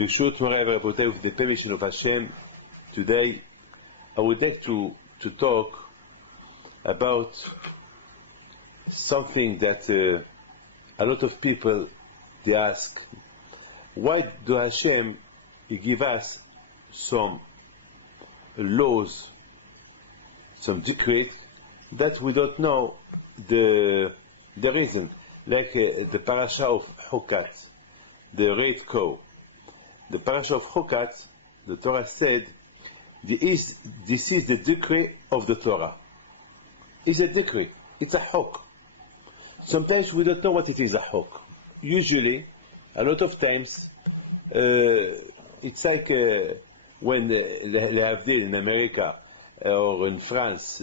B'shut Moray Rabotay, with the permission of Hashem, today I would like to talk about something that a lot of people they ask. Why do Hashem give us some laws, some decrees that we don't know the reason? Like the parasha of Chukat, the red cow. The parasha of Chukat, the Torah said, this is the decree of the Torah. It's a decree. It's a chok. Sometimes we don't know what it is, a chok. Usually, a lot of times, it's like when Lehavdil in America or in France,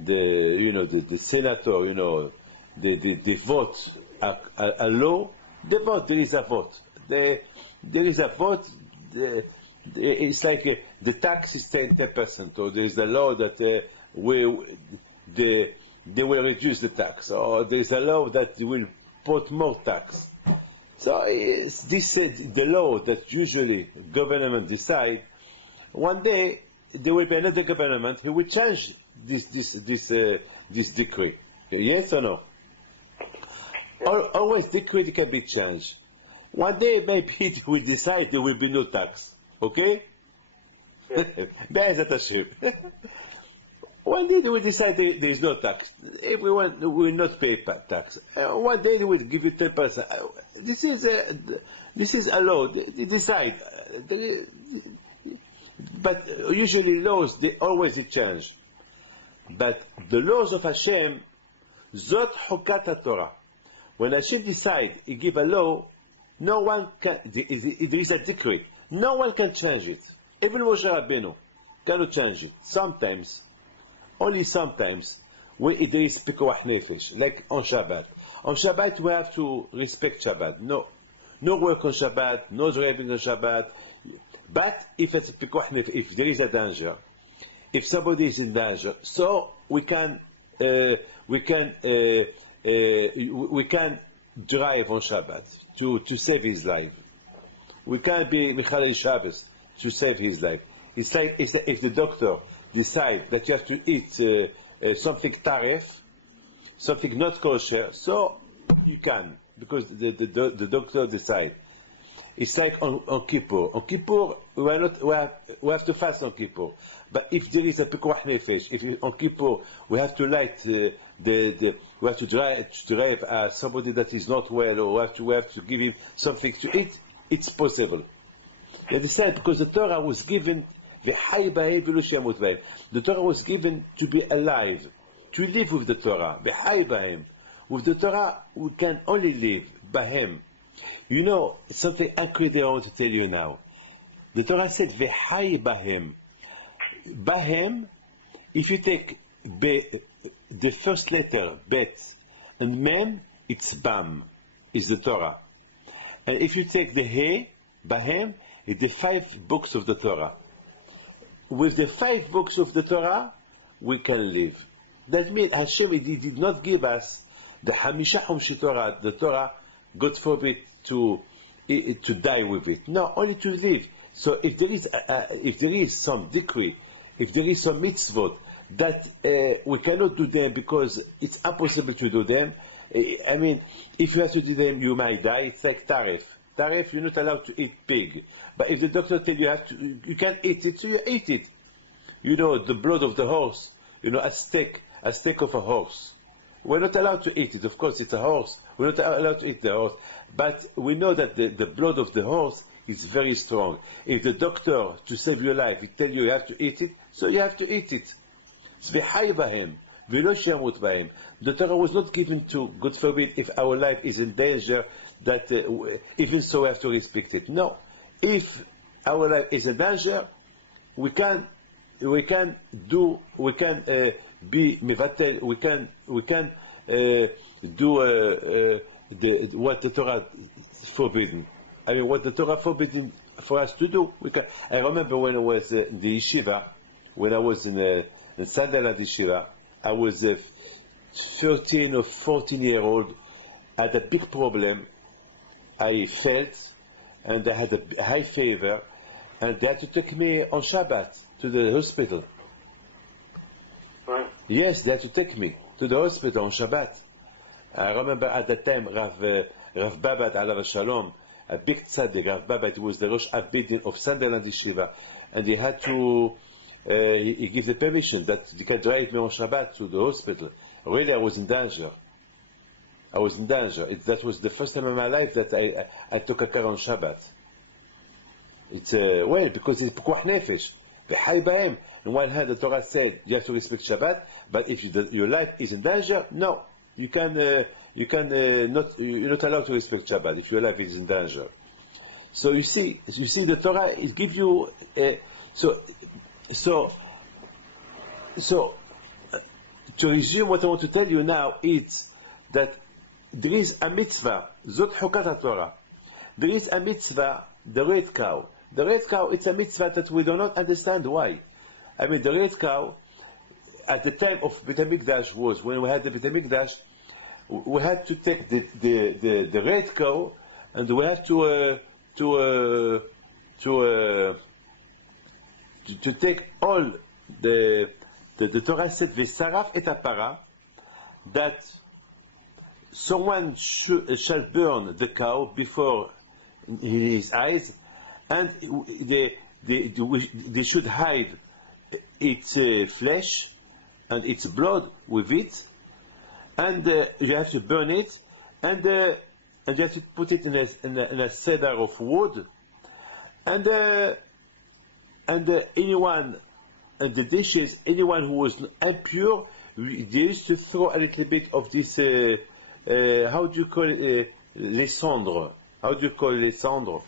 the senator, they vote a law. They vote. There is a vote. There is a vote. It's like the tax is 10%, or there is a law that they will reduce the tax, or there is a law that will put more tax. So this the law that usually government decide. One day there will be another government who will change this decree. Yes or no? Always decree can be changed. One day maybe it will decide there will be no tax. Okay? Be'ezat Hashem. One day they will decide there is no tax. Everyone will not pay tax. One day they will give you 10%. This is a law. They decide. But usually laws, they always change. But the laws of Hashem, Zot Chukat Torah. When Hashem decide, He give a law, no one can. There is a decree. No one can change it. Even Moshe Rabbeinu cannot change it. Sometimes, only sometimes, when there is pikuach nefesh, like on Shabbat. On Shabbat we have to respect Shabbat. No work on Shabbat, no driving on Shabbat. But if it's pikuach nefesh, if there is a danger, if somebody is in danger, so we can drive on Shabbat to save his life. We can't be Michalei Shabbos to save his life. It's like if the doctor decides that you have to eat something tarif, something not kosher, so you can, because the doctor decides. It's like on Kippur. On Kippur, we have to fast on Kippur. But if there is a pikuach nefesh, if on Kippur we have to light we have to drive somebody that is not well, or we have to give him something to eat, it's possible. You understand? Because the Torah was given, the Torah was given to be alive, to live with the Torah. With the Torah, we can only live by Him. You know, something incredible I want to tell you now. The Torah said, V'chai bahem. Bahem, if you take the first letter, Bet, and Mem, it's Bam, is the Torah. And if you take the He, Bahem, it's the 5 books of the Torah. With the 5 books of the Torah, we can live. That means Hashem He did not give us the Hamisha Humshi Torah, the Torah, God forbid, to die with it. No, only to live. So if there is some decree, if there is some mitzvot that we cannot do them because it's impossible to do them, I mean, if you have to do them, you might die. It's like tarif. Tarif, you're not allowed to eat pig. But if the doctor tells you can't eat it, so you eat it. You know, the blood of the horse, a steak of a horse. We're not allowed to eat it. Of course, it's a horse. We're not allowed to eat the horse. But we know that the blood of the horse is very strong. If the doctor, to save your life, he tells you have to eat it, so you have to eat it. The Torah was not given to, God forbid, if our life is in danger, that even so we have to respect it. No. If our life is in danger, we can be mevatel, we can do what the Torah forbidden. I mean, what the Torah forbidden for us to do. I remember when I was in the yeshiva, when I was in Sandalad yeshiva, I was 13 or 14-year-old, had a big problem. I felt, and I had a high fever, and they had to take me on Shabbat to the hospital. Right. Yes, they had to take me to the hospital on Shabbat. I remember at that time Rav Babad Alav Shalom, a big tzaddik, Rav Babad, was the Rosh Abidin of Sunderland Yeshiva, and he had to, he gave the permission that he can drive me on Shabbat to the hospital. Really, I was in danger. I was in danger. That was the first time in my life that I took a car on Shabbat. It's, well, because it's pikuach nefesh. V'chai b'hem. On one hand, the Torah said you have to respect Shabbat, but if your life is in danger, no. You're not allowed to respect Shabbat if your life is in danger. So you see the Torah, it gives you, to resume what I want to tell you now, is that there is a mitzvah, Zot Chukat HaTorah. There is a mitzvah, the red cow. The red cow, it's a mitzvah that we do not understand why. I mean, the red cow, at the time of Beit HaMikdash was, when we had the Beit HaMikdash, we had to take the red cow, and we had to take all the Torah said v'saraf et hapara, that someone shall burn the cow before his eyes, and they should hide its flesh and its blood with it, and you have to burn it, and you have to put it in a cedar of wood, and anyone, and the dishes, anyone who was impure, they used to throw a little bit of this, how do you call it, les cendres? How do you call les cendres?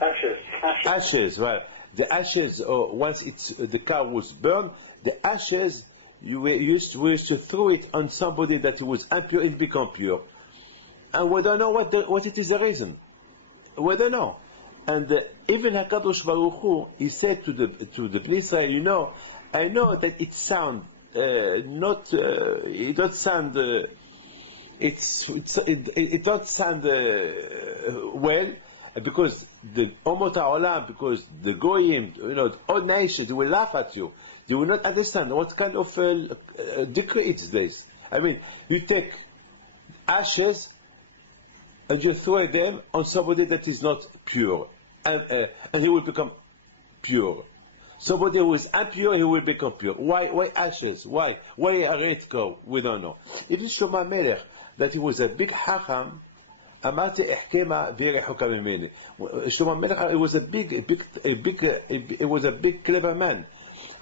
Ashes. Ashes, right. The ashes, once the cow was burned, the ashes, we used to throw it on somebody that was impure and become pure. And we don't know what it is the reason. We don't know. And even HaKadosh Baruch Hu, he said to the Bnei Israel, I know that it sound it don't sound it don't sound well, because the Omot HaOlam, because the Goyim, all nations will laugh at you. They will not understand what kind of decree it's this. I mean, you take ashes and you throw them on somebody that is not pure, and he will become pure. Somebody who is impure, he will become pure. Why ashes? Why a red cow? We don't know. It is Shlomo Melech that he was a big hacham. Amati ehkema v'yerechuka mimeni. Shlomo Melech was it was a big clever man,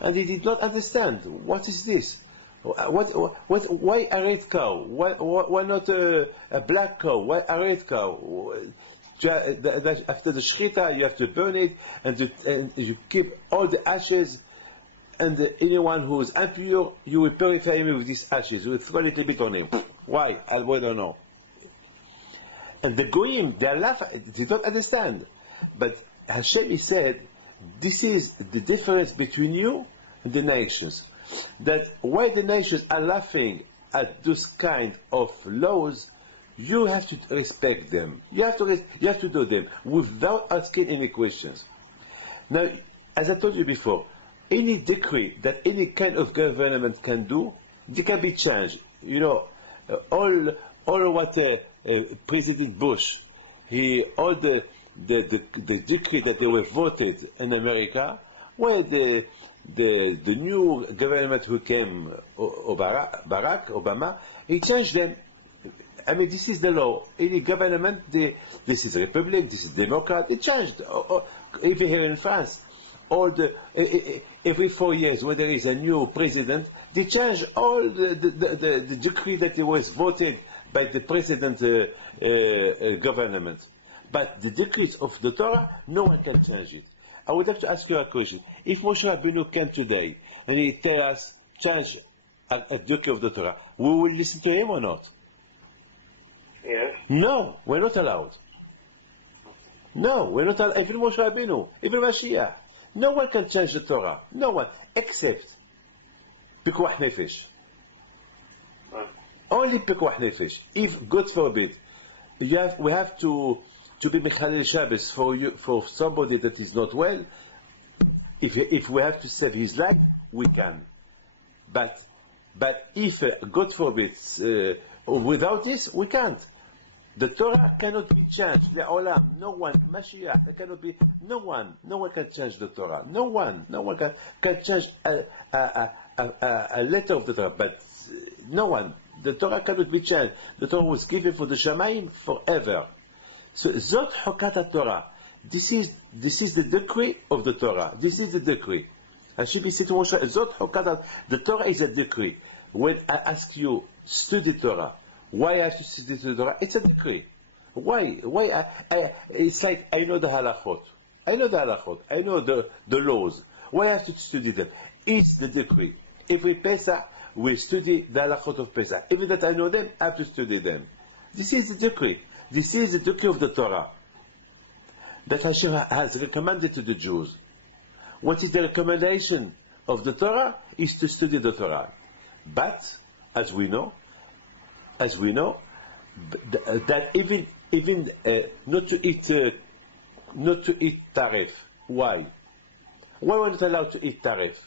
and he did not understand what is this. Why a red cow? Why not a black cow? Why a red cow? After the shchita, you have to burn it, and you keep all the ashes, and anyone who is impure, you will purify him with these ashes. You will throw a little bit on him. Why? I don't know. And the goyim, they laugh. They don't understand. But Hashem, he said, this is the difference between you and the nations. That why the nations are laughing at those kind of laws, you have to respect them. You have to do them without asking any questions. Now, as I told you before, any decree that any kind of government can do, they can be changed. All what President Bush, all the decree that they were voted in America, well, the new government who came, Barack Obama, he changed them. I mean, this is the law. Any government, this is Republic, this is Democrat. It changed. Even here in France, every 4 years, when there is a new president, they change all the decree that was voted by the president government. But the decrees of the Torah, no one can change it. I would like to ask you a question. If Moshe Rabbeinu came today and he tell us change a decree of the Torah, we will listen to him or not? Yes. No, we're not allowed. No, we're not allowed. Even Moshe Rabbeinu, even Mashiach, no one can change the Torah. No one, except Pikuach Nefesh. Only Pikuach Nefesh. If, God forbid, we have to to be Mechalel Shabbos for you, for somebody that is not well, if we have to save his life, we can. But if, God forbid, without this, we can't. The Torah cannot be changed. The Olam, no one, Mashiach, there cannot be, no one can change the Torah. No one can change a letter of the Torah, but no one. The Torah cannot be changed. The Torah was given for the Shamayim forever. So, Zot Chokat Torah. This is the decree of the Torah. This is the decree. Zot Chokat. The Torah is a decree. When I ask you, study Torah, why I have to study the Torah? It's a decree. Why? It's like I know the halachot. I know the laws. Why I have to study them? It's the decree. Every Pesach, we study the halachot of Pesach. Even that I know them, I have to study them. This is the decree. This is the decree of the Torah that Hashem has recommended to the Jews. What is the recommendation of the Torah? Is to study the Torah. But, as we know, that even not to eat taref. Why? Why we're not allowed to eat taref?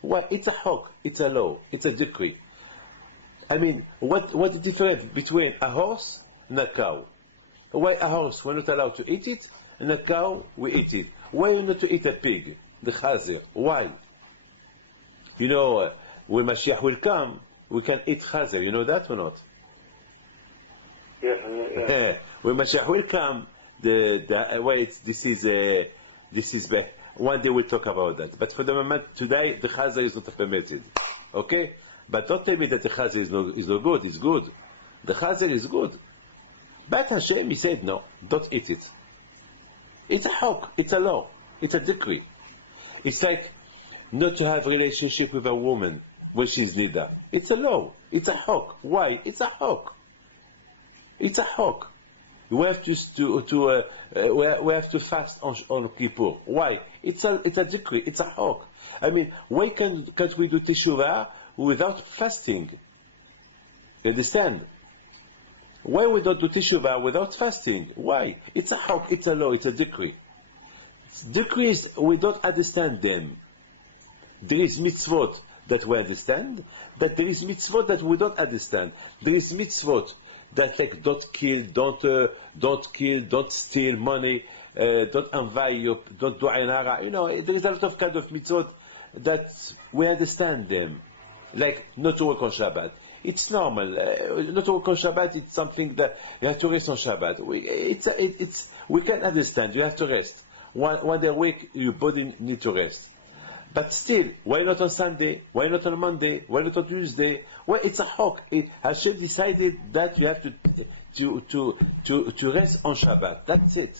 Why? It's a hok, it's a law, it's a decree. I mean, what's the difference between a horse and a cow? Why a horse we're not allowed to eat it, and a cow we eat it? Why we're not to eat a pig, the chazer? Why? You know, when Mashiach will come, we can eat chazer. You know that or not? Yes. When Mashiach will come, this is one day we'll talk about that. But for the moment, today, the chazer is not permitted. Okay? But don't tell me that the chazer is no good. It's good. The chazer is good. But Hashem, he said, no, don't eat it. It's a hok. It's a law. It's a decree. It's like not to have a relationship with a woman when she's nida. It's a law. It's a hok. Why? It's a hok. It's a hok. We have we have to fast on Kippur. Why? It's a decree. It's a hok. I mean, why can't we do teshuvah without fasting? You understand? Why we don't do teshuvah without fasting? Why? It's a hok. It's a law. It's a decree. Decrees, we don't understand them. There is mitzvot that we understand, but there is mitzvot that we don't understand. There is mitzvot that like don't kill, don't steal money, don't envy, don't do ainara. You know, there is a lot of kind of mitzvot that we understand them, like not to work on Shabbat. It's normal. Not to work on Shabbat. It's something that you have to rest on Shabbat. We can understand. You have to rest. One day a week, your body needs to rest. But still, why not on Sunday? Why not on Monday? Why not on Tuesday? Well, it's a hok. Hashem decided that you have to rest on Shabbat. That's it.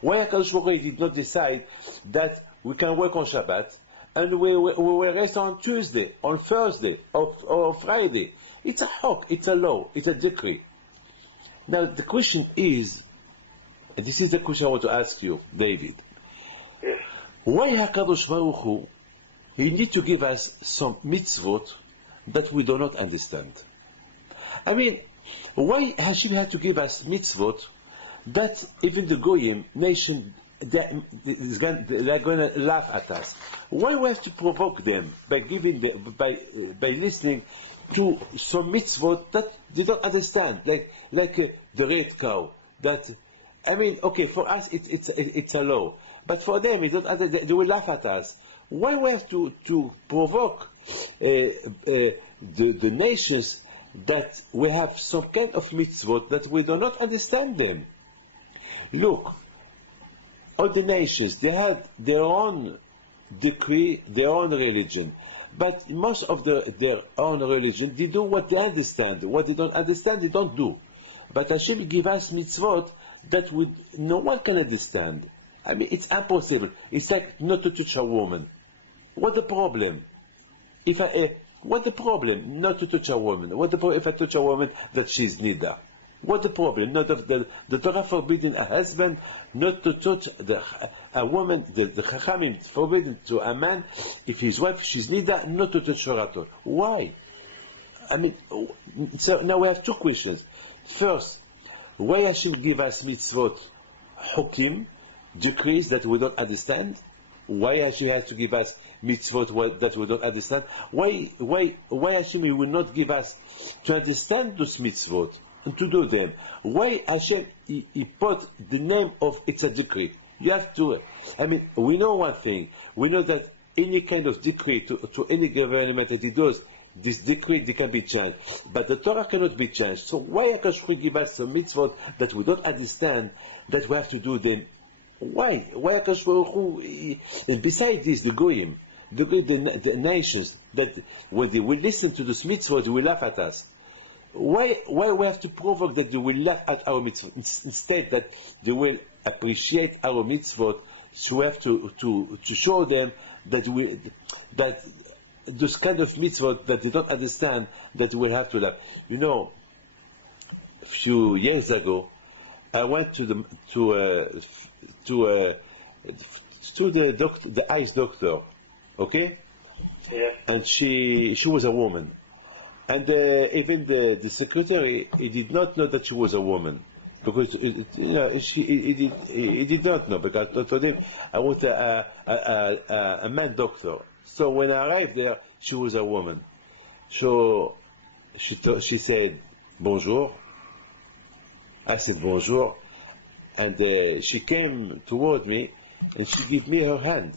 Why HaKadosh Baruch Hu did not decide that we can work on Shabbat and we will rest on Tuesday, on Thursday, or Friday? It's a hok. It's a law. It's a decree. Now the question is, and this is the question I want to ask you, David. Yes. Why HaKadosh Baruch Hu, he need to give us some mitzvot that we do not understand? I mean, why Hashem had to give us mitzvot that even the Goyim nation, they're going to laugh at us? Why we have to provoke them by by listening to some mitzvot that they don't understand, like the red cow? That, I mean, okay, for us it's a law. But for them, they will laugh at us. Why we have to provoke the nations that we have some kind of mitzvot that we do not understand them? Look, all the nations, they had their own decree, their own religion. But most of their own religion, they do what they understand. What they don't understand, they don't do. But Hashem give us mitzvot that no one can understand. I mean, it's impossible. It's like not to touch a woman. What's the problem? What's the problem not to touch a woman? What's the problem if I touch a woman that she's nida? What's the problem? Not of the Torah forbidden a husband not to touch a woman. The Chachamim forbidden to a man if his wife she's nida not to touch her at all. Why? I mean, so now we have two questions. First, Why Hashem give us mitzvot, hukim, decrees that we don't understand? Why Hashem has to give us mitzvot that we don't understand? Why Hashem will not give us to understand those mitzvot and to do them? Why Hashem he put the name of it's a decree? You have to. I mean, we know one thing. We know that any kind of decree to any government that it does, this decree they can be changed, but the Torah cannot be changed. So why Hashem give us some mitzvot that we don't understand that we have to do them? Why? Why Hakadosh Baruch Hu? And besides this, the goyim, the nations that when they will listen to this mitzvot, they will laugh at us. Why we have to provoke that they will laugh at our mitzvot instead that they will appreciate our mitzvot? So we have to show them that this kind of mitzvot that they don't understand, that we will have to laugh. You know, a few years ago, I went to the doctor, the eyes doctor, okay? Yeah. And she was a woman, and even the secretary, he did not know that she was a woman, because he did not know, because I told him I want a man doctor. So when I arrived there, she was a woman. So she said bonjour. I said bonjour, and she came toward me, and she gave me her hand.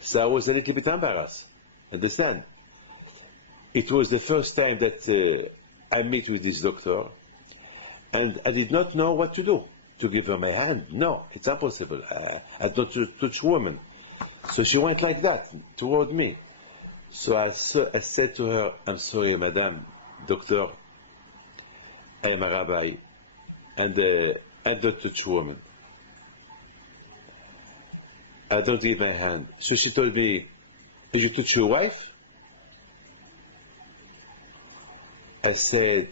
So I was a little bit embarrassed. Understand? It was the first time that I met with this doctor, and I did not know what to do. To give her my hand? No, it's impossible. I don't touch women. So she went like that toward me. So I said to her, "I'm sorry, madam, doctor. I am a rabbi, and I don't touch women. I don't give my hand." So she told me, "You touch your wife?" I said,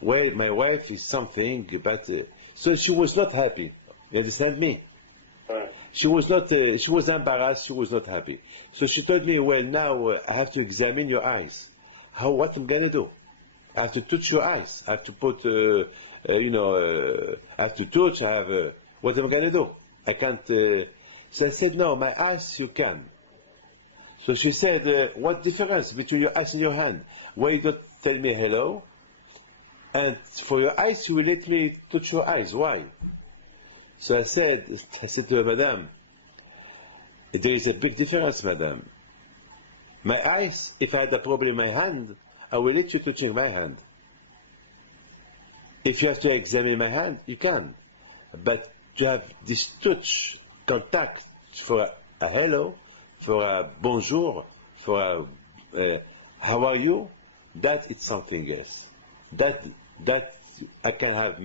"Well, my wife is something, but..." So she was not happy. You understand me? Right. She was not. She was embarrassed. She was not happy. So she told me, "Well, now I have to examine your eyes. What I'm gonna do? I have to touch your eyes. I have to put, I have to touch. I have. What am I gonna do? I can't." So I said, "No, my eyes you can." So she said, "What difference between your eyes and your hand? Why you don't tell me hello? And for your eyes, you will let me touch your eyes. Why?" So I said to her, "Madam, there is a big difference, madam. My eyes, if I had a problem in my hand, I will let you touching my hand. If you have to examine my hand, you can. But to have this touch, contact for a hello, for a bonjour, for a how are you, that is something else. That I can have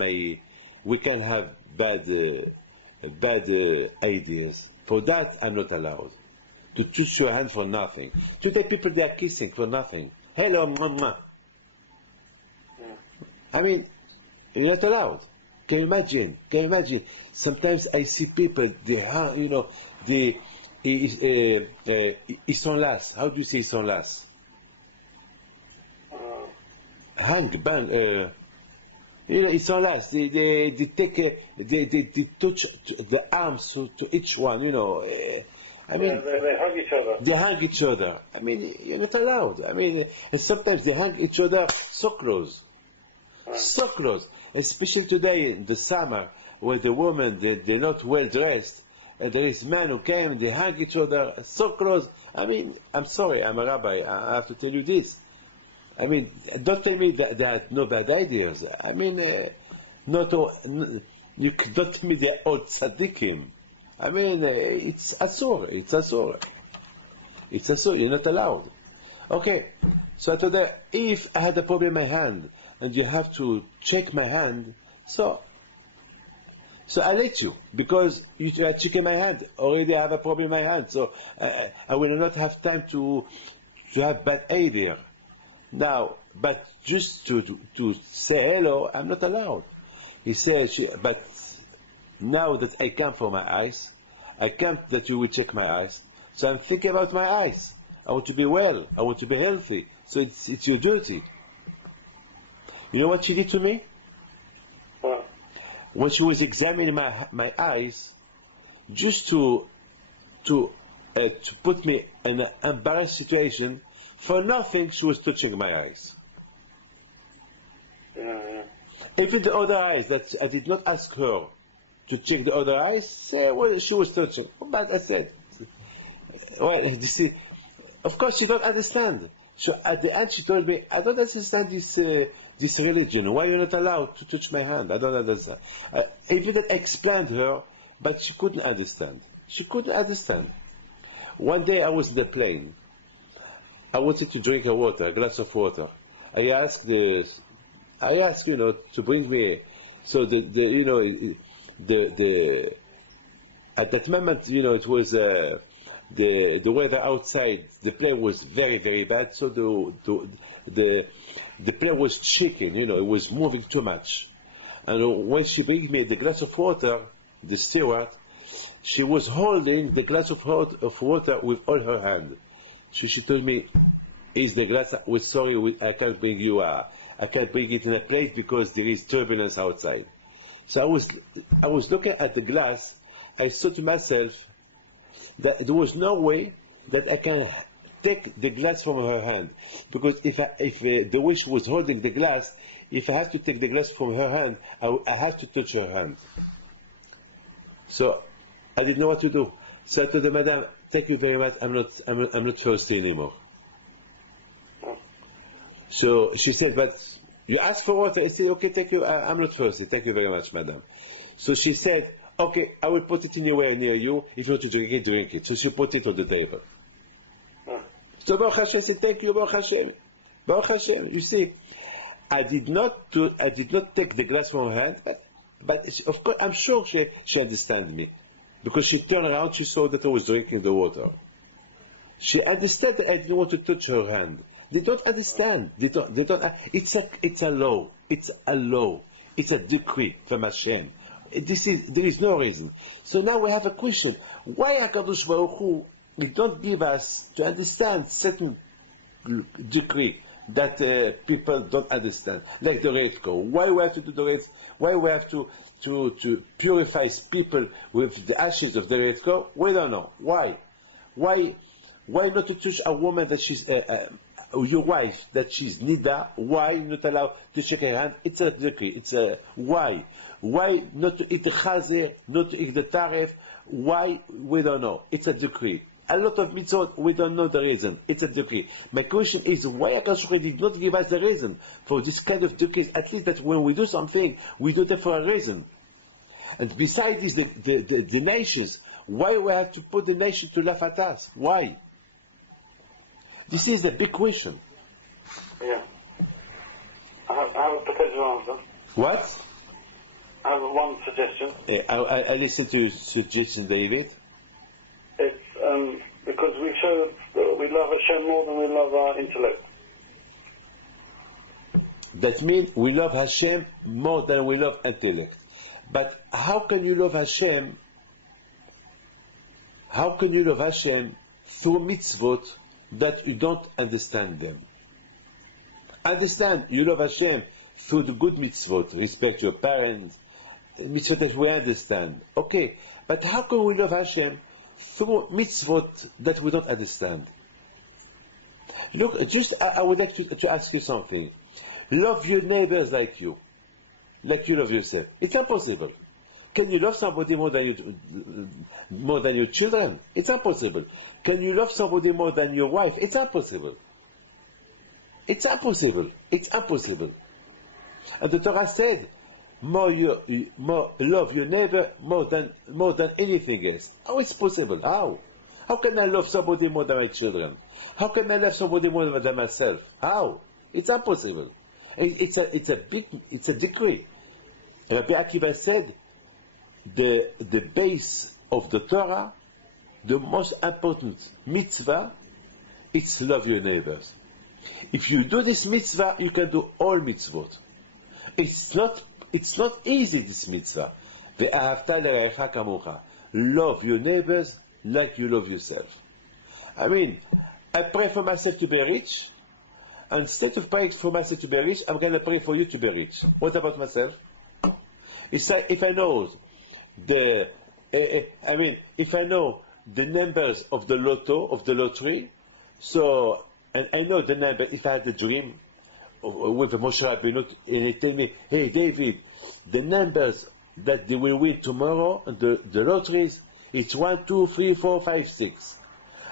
we can have bad ideas. For that, I'm not allowed. To touch your hand for nothing. Today people, they are kissing for nothing. Hello, mama. I mean, you're not allowed. Can you imagine? Can you imagine? Sometimes I see people, ils sont las. How do you say ils sont las? Hang, bang, ils sont là. They take, they touch the arms to each one. I mean, they hug each other. they hug each other. I mean, you're not allowed. I mean, and sometimes they hug each other so close, so close. Especially today in the summer, where the women they're not well dressed, and there is men who came and they hug each other so close. I mean, I'm sorry, I'm a rabbi. I have to tell you this. I mean, don't tell me that there are no bad ideas. I mean, you don't tell me they're all tzaddikim. I mean, it's asur. It's asur. It's asur. You're not allowed. Okay. So I told her, if I had a problem in my hand and you have to check my hand, so I let you, because you are checking my hand. Already I have a problem in my hand, so I will not have time to have bad idea. Now, but just to say hello, I'm not allowed. He said, but now that I come for my eyes, I come that you will check my eyes. So I'm thinking about my eyes. I want to be well. I want to be healthy. So it's your duty. You know what she did to me? What? when she was examining my eyes, just to put me in an embarrassed situation, for nothing she was touching my eyes. Yeah. Even the other eyes that I did not ask her to check the other eyes, well, she was touching. But I said, well, you see, of course she don't understand. So at the end she told me, I don't understand this religion. Why you're not allowed to touch my hand? I don't understand. Even I explained her, but she couldn't understand. She couldn't understand. One day I was in the plane. I wanted to drink a glass of water. I asked, to bring me. So at that moment, it was the weather outside. The plane was very, very bad. So the plane was shaking. It was moving too much. And when she bring me the glass of water, the steward, she was holding the glass of water with all her hand. So she told me, "Is the glass? Sorry, I can't bring you. I can't bring it in a plate because there is turbulence outside." So I was looking at the glass. I thought to myself that there was no way that I can take the glass from her hand, because if the way she was holding the glass, if I have to take the glass from her hand, I have to touch her hand. So I didn't know what to do. So I told her, "Madam, thank you very much. I'm not thirsty anymore." So she said, "But you asked for water." I said, "Okay, thank you. I'm not thirsty. Thank you very much, madam." So she said, "Okay, I will put it anywhere near you. If you want to drink it, drink it." So she put it on the table. So Baruch Hashem, I said, "Thank you, Baruch Hashem." Baruch Hashem. You see, I did not take the glass from her hand, but of course I'm sure she understood me, because she turned around, she saw that I was drinking the water. She understood that I didn't want to touch her hand. They don't understand. They don't. It's a law. It's a law. It's a decree from Hashem. There is no reason. So now we have a question: why HaKadosh Baruch Hu don't give us to understand certain decree that people don't understand, like the Red Ko? Why we have to do the Red? Why we have to purify people with the ashes of the Red Ko? We don't know. Why? Why not to touch a woman that she's your wife, that she's nida? Why not allowed to shake her hand? It's a decree. It's a why. Why not to eat the chazir, not to eat the taref? Why? We don't know. It's a decree. A lot of mitzvot, we don't know the reason. It's a decree. My question is, why HaKadosh did not give us the reason for this kind of decrees? At least that when we do something, we do it for a reason. And besides this, the nations, why we have to put the nation to laugh at us? Why? This is a big question. Yeah. I have a potential answer. What? I have one suggestion. I listen to suggestion, David. It's because we show that we love Hashem more than we love our intellect. That means we love Hashem more than we love intellect. But how can you love Hashem? How can you love Hashem through mitzvot that you don't understand them? Understand, you love Hashem through the good mitzvot, respect your parents, mitzvot that we understand. Okay, but how can we love Hashem through mitzvot that we don't understand? Look, I would like to ask you something. Love your neighbors like you love yourself. It's impossible. Can you love somebody more than your children? It's impossible. Can you love somebody more than your wife? It's impossible. It's impossible. It's impossible. And the Torah said, more love your neighbor more than anything else. How is possible? How? How can I love somebody more than my children? How can I love somebody more than myself? How? It's impossible. It's a decree. Rabbi Akiva said, the base of the Torah, the most important mitzvah, is love your neighbors. If you do this mitzvah, you can do all mitzvot. It's not easy, this mitzvah. Ve'ahavta l're'echa kamocha. Love your neighbors like you love yourself. I mean, I pray for myself to be rich. Instead of praying for myself to be rich, I'm going to pray for you to be rich. What about myself? It's like if I know if I know the numbers of the lottery, so, and I know the number, if I had a dream with Moshe Rabbeinu, and he tell me, hey David, the numbers that they will win tomorrow, the lotteries, it's 1, 2, 3, 4, 5, 6.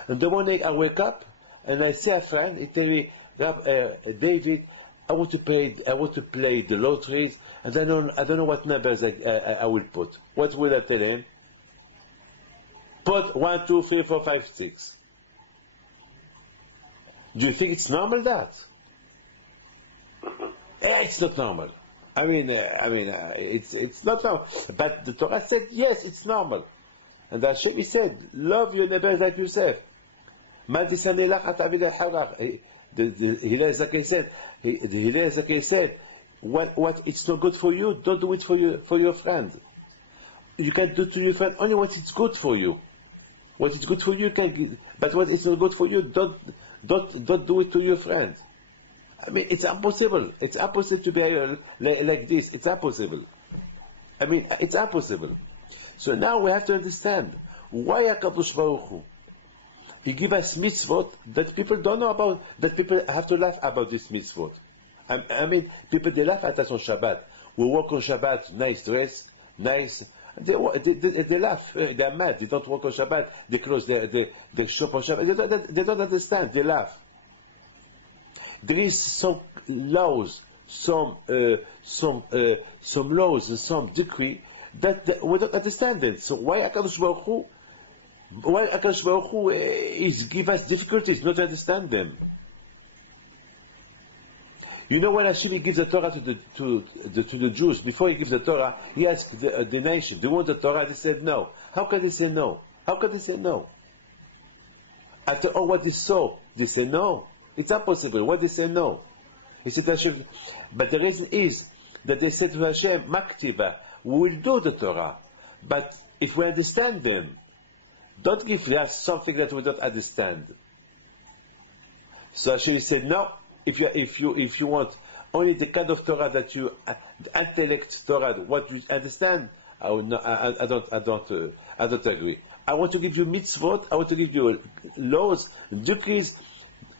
And the morning I wake up and I see a friend, he tell me, David, I want to play the lotteries, and I don't know what numbers I will put. What will I tell him? Put 1, 2, 3, 4, 5, 6. Do you think it's normal that? It's not normal. It's not normal. But the Torah said, yes, it's normal. And Hashem said, love your neighbor like yourself. Hillel Zakai said, what it's not good for you, don't do it for your friend. You can do to your friend only what is good for you. What is good for you can give, but what is not good for you, don't do it to your friend. I mean, it's impossible. It's impossible to be like this. It's impossible. I mean, it's impossible. So now we have to understand why HaKadosh Baruch Hu, He give us mitzvot that people don't know about, that people have to laugh about this mitzvot. I mean, people, they laugh at us on Shabbat. We walk on Shabbat, nice dress, nice. They laugh. They are mad. They don't walk on Shabbat. They close their shop on Shabbat. They don't understand. They laugh. There is some laws, some laws and some decree that we don't understand it. So why HaKadosh Baruch Hu is give us difficulties not to understand them? You know, when Hashem gives the Torah to the Jews, before He gives the Torah, He asked the nation, "Do you want the Torah?" They said no. How can they say no? How can they say no? After all what they saw, they say no. It's impossible. Why they say no? He said to Hashem, but the reason is that they said to Hashem, Maktiva, we will do the Torah, but if we understand them, don't give us something that we don't understand. So Hashem said, no. If you want only the kind of Torah that you, the intellect Torah, what you understand, I don't agree. I want to give you mitzvot. I want to give you laws, decrees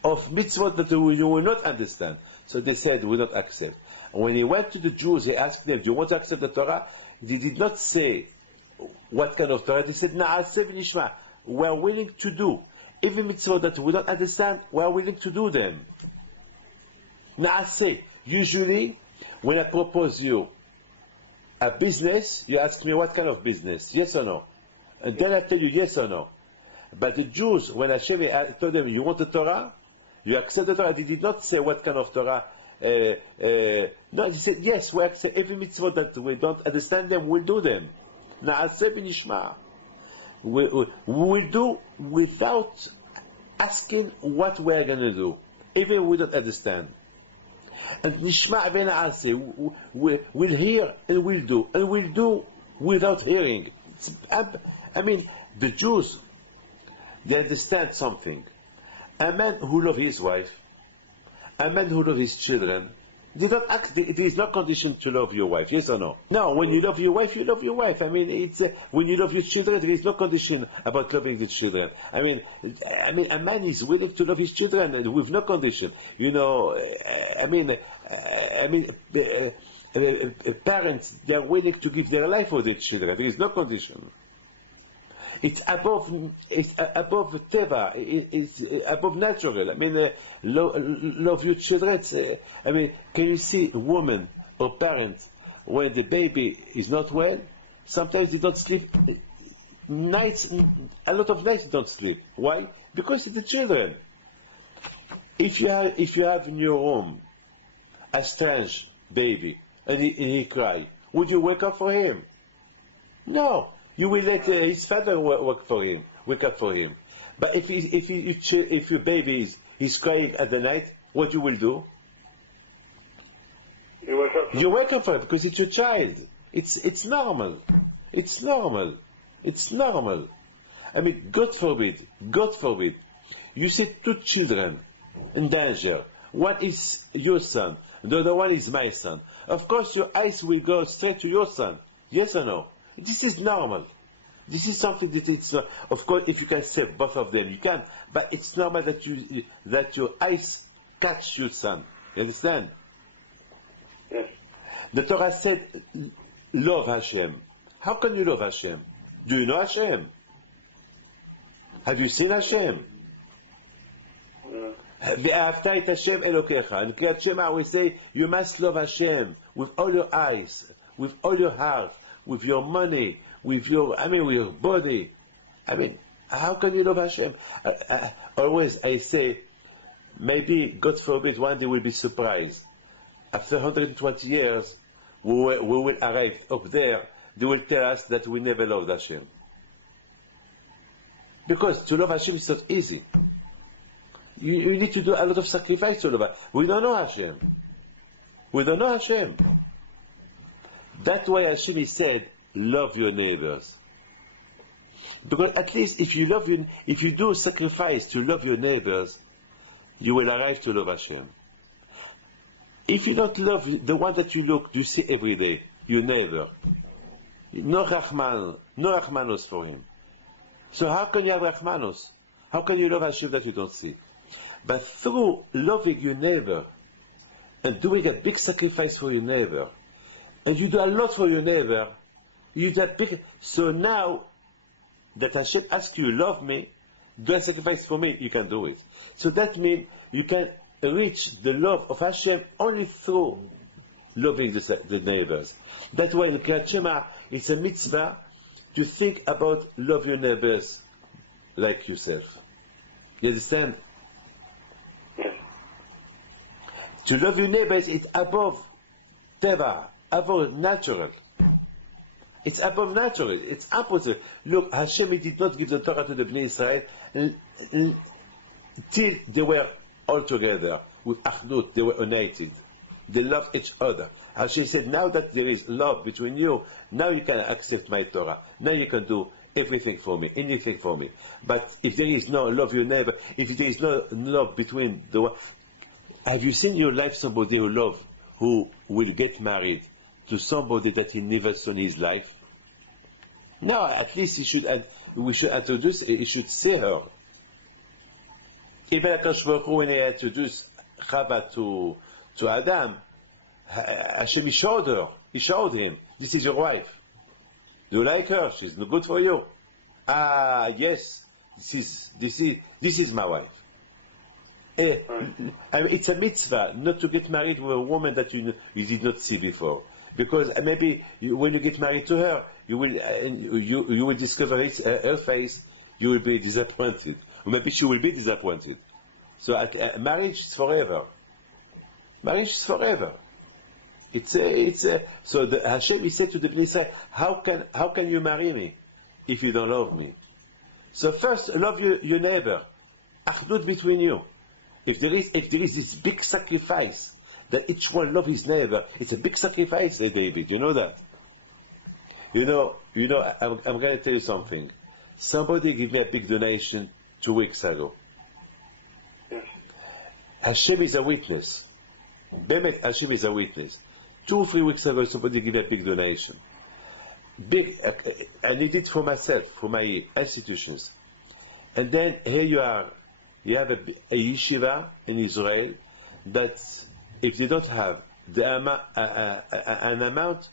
of mitzvot that you will not understand. So they said, we don't accept. And when he went to the Jews, he asked them, do you want to accept the Torah? They did not say what kind of Torah. They said, Na'aseh v'nishma. We are willing to do. Even mitzvot that we don't understand, we are willing to do them. Na'aseh. Usually, when I propose you a business, you ask me what kind of business, yes or no? And then I tell you yes or no. But the Jews, when Hashem told them, you want the Torah? You accept the Torah? They did not say what kind of Torah. No, they said, yes, we accept every mitzvah that we don't understand them, we'll do them. Na'aseh v'nishma. We will do without asking what we are going to do, even if we don't understand. And nishma v'na'aseh, we'll hear and we'll do without hearing. I mean, the Jews, they understand something. A man who loves his wife, a man who loves his children, they don't act, there is no condition to love your wife, yes or no? No, when you love your wife, you love your wife. I mean, it's when you love your children, there is no condition about loving the children. I mean, a man is willing to love his children with no condition. You know, parents, they are willing to give their life for their children. There is no condition. It's above teva. It's above natural. I mean, love your children. I mean, can you see a woman or parent when the baby is not well? Sometimes they don't sleep nights. A lot of nights they don't sleep. Why? Because it's the children. If you have in your home a strange baby and he cry, would you wake up for him? No. You will let his father wake up for him. But if your baby is crying at the night, what you will do? You wake up for him because it's your child. It's normal. It's normal. It's normal. I mean, God forbid, you see two children in danger. One is your son, the other one is my son. Of course, your eyes will go straight to your son. Yes or no? This is normal. This is something that it's not. Of course, if you can save both of them, you can. But it's normal that your eyes catch your son. You understand? Yes. The Torah said, "Love Hashem." How can you love Hashem? Do you know Hashem? Have you seen Hashem? ואהבת את השם אלוקיך. In Kriyat Shema we say you must love Hashem with all your eyes, with all your heart, with your money, with your body. How can you love Hashem? Always I say, maybe God forbid one day we'll be surprised. After 120 years, we will arrive up there. They will tell us that we never loved Hashem. Because to love Hashem is not easy. You need to do a lot of sacrifice to love Hashem. We don't know Hashem. We don't know Hashem. That's why Hashem is said, love your neighbors. Because at least if you do sacrifice to love your neighbors, you will arrive to love Hashem. If you don't love the one that you see every day, your neighbor, no Rachmanos for him. So how can you have Rachmanos? How can you love Hashem that you don't see? But through loving your neighbor and doing a big sacrifice for your neighbor, and you do a lot for your neighbor, you do that big. So now that Hashem asks you, love me, do a sacrifice for me, you can do it. So that means you can reach the love of Hashem only through loving the neighbors. That's why in Kriyat Shema it's a mitzvah to think about love your neighbors like yourself. You understand? Yes. To love your neighbors is above teva, above natural. It's above natural. It's opposite. Look, Hashem did not give the Torah to the Bnei Israel till they were all together with Achdut. They were united. They loved each other. Hashem said, now that there is love between you, now you can accept my Torah. Now you can do everything for me, anything for me. But if there is no love your neighbor, if there is no love between the one, have you seen in your life somebody who will get married to somebody that he never saw in his life? No, at least we should introduce, he should see her. Even HaKadosh Baruch Hu, when he introduced Chava to Adam, Hashem showed her. He showed him, this is your wife. Do you like her? She's no good for you. Ah, yes, this is my wife. It's a mitzvah not to get married with a woman that you did not see before, because maybe when you get married to her, you will discover her face. You will be disappointed, or maybe she will be disappointed. So marriage is forever. Marriage is forever. So Hashem he said to the Bnei Israel, how can you marry me if you don't love me? So first love your neighbor, achdut between you. If there is this big sacrifice that each one love his neighbor, it's a big sacrifice, David. You know that. You know. I'm going to tell you something. Somebody gave me a big donation 2 weeks ago. Yes. Hashem is a witness. Bemet, Hashem is a witness. 2 or 3 weeks ago, somebody gave me a big donation. I need it for myself, for my institutions. And then here you are. You have a yeshiva in Israel that if they don't have an amount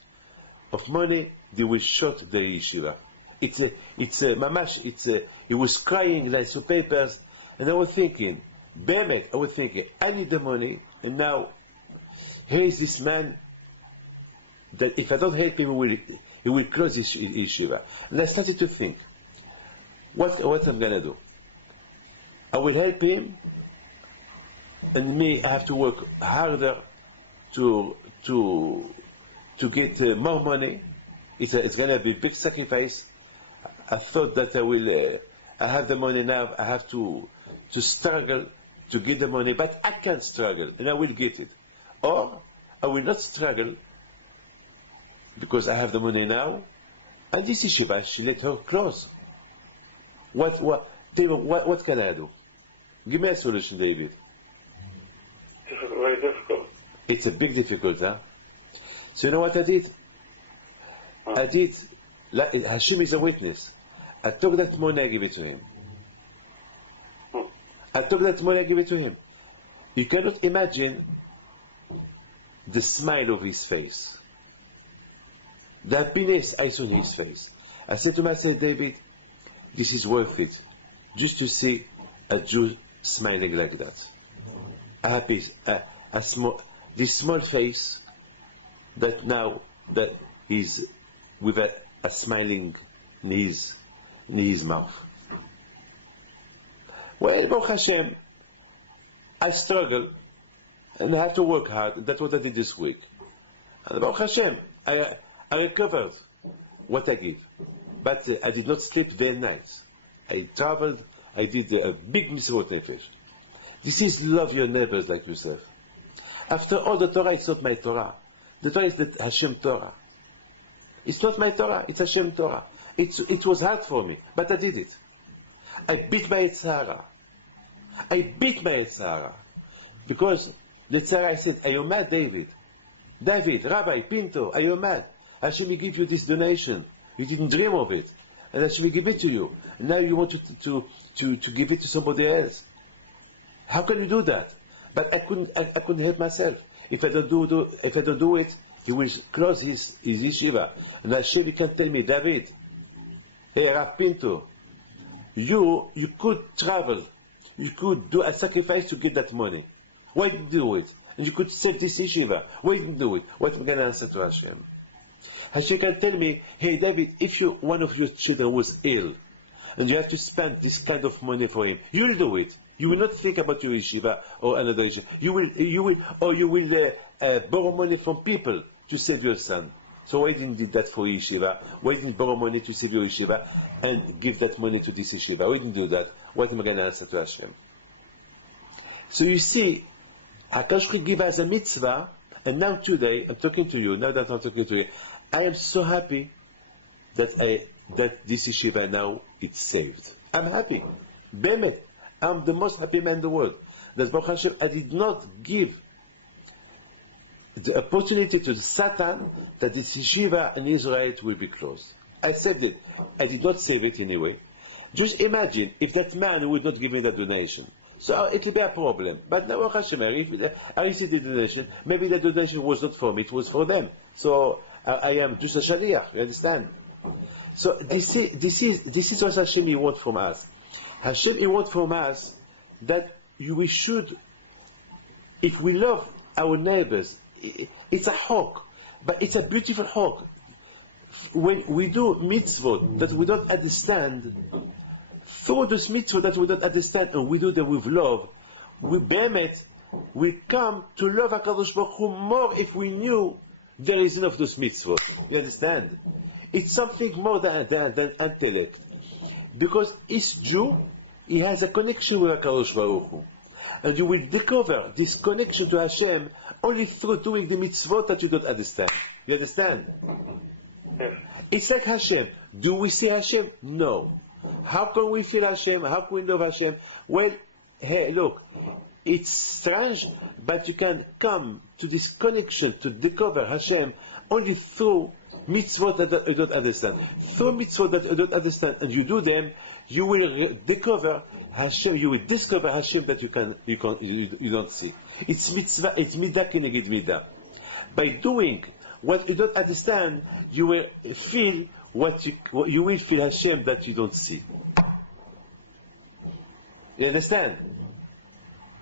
of money, they will shut the yeshiva. He was crying like some papers, and I was thinking, I need the money, and now here is this man that if I don't help him, he will close his yeshiva. And I started to think, what I'm gonna do? I will help him, and me, I have to work harder to get more money. It's gonna be a big sacrifice. I thought that I have the money now. I have to struggle to get the money, but I can't struggle, and I will get it. Or I will not struggle because I have the money now, and this yeshiva, I should let her close. David, what can I do? Give me a solution, David. Very difficult. It's a big difficulty, huh? So you know what I did? I did, like, Hashem is a witness. I took that money, I give it to him. I took that money, I give it to him. You cannot imagine the smile of his face. The happiness I saw in his face. I said to myself, David, this is worth it. Just to see a Jew smiling like that. Happy, this small face that now that he's with a smiling in his mouth. Well, Baruch Hashem, I struggle and I have to work hard. And that's what I did this week. And Baruch Hashem, I recovered what I give. But I did not sleep day and night. I traveled, I did a big Misrot Nefesh. This is love your neighbors like yourself. After all, the Torah is not my Torah. The Torah is the Hashem Torah. It's not my Torah, it's Hashem Torah. It was hard for me, but I did it. I beat my Yetzirah. I beat my Yetzirah. Because the Yetzirah said, are you mad, David? David, Rabbi, Pinto, are you mad? Hashem will give you this donation. You didn't dream of it. And Hashem will give it to you. And now you want to give it to somebody else. How can you do that? But I couldn't help myself. If I don't do it, he will close his yeshiva. And Hashem can tell me, David, hey, Rav Pinto, you could travel. You could do a sacrifice to get that money. Why didn't you do it? And you could save this yeshiva. Why didn't you do it? What am I going to answer to Hashem? Hashem can tell me, hey David, if one of your children was ill, and you have to spend this kind of money for him, you will do it. You will not think about your yeshiva or another yeshiva. You will borrow money from people to save your son. So why didn't you do that for yeshiva? Why didn't you borrow money to save your yeshiva and give that money to this yeshiva? Why didn't you do that? What am I going to answer to Hashem? So you see, HaKadosh Baruch Hu give us a mitzvah, and now today, I'm talking to you, now that I'm talking to you, I am so happy that this yeshiva now it's saved. I'm happy. Bemet, I'm the most happy man in the world. That Baruch Hashem, I did not give the opportunity to the Satan that this yeshiva in Israel will be closed. I saved it. I did not save it anyway. Just imagine if that man would not give me the donation. So it will be a problem. But now, Baruch Hashem, I received the donation. Maybe the donation was not for me, it was for them. So I am just a shaliach, you understand? So this is what Hashem wants from us. Hashem wants from us that we should, if we love our neighbors, it's a hawk, but it's a beautiful hawk. When we do mitzvot that we don't understand, through those mitzvot that we don't understand, and we do them with love, we come to love HaKadosh Baruch Hu more if we knew the reason of those mitzvot. You understand? It's something more than intellect. Because each Jew, he has a connection with HaKadosh Baruch Hu. And you will discover this connection to Hashem only through doing the mitzvot that you don't understand. You understand? Yes. It's like Hashem. Do we see Hashem? No. How can we feel Hashem? How can we love Hashem? Well, hey, look, it's strange, but you can come to this connection to discover Hashem only through mitzvot that you don't understand. Through mitzvot that you don't understand, and you do them, you will discover Hashem. You will discover Hashem that you don't see. It's mitzvah. It's midah keneged midah. By doing what you don't understand, you will feel you will feel Hashem that you don't see. You understand?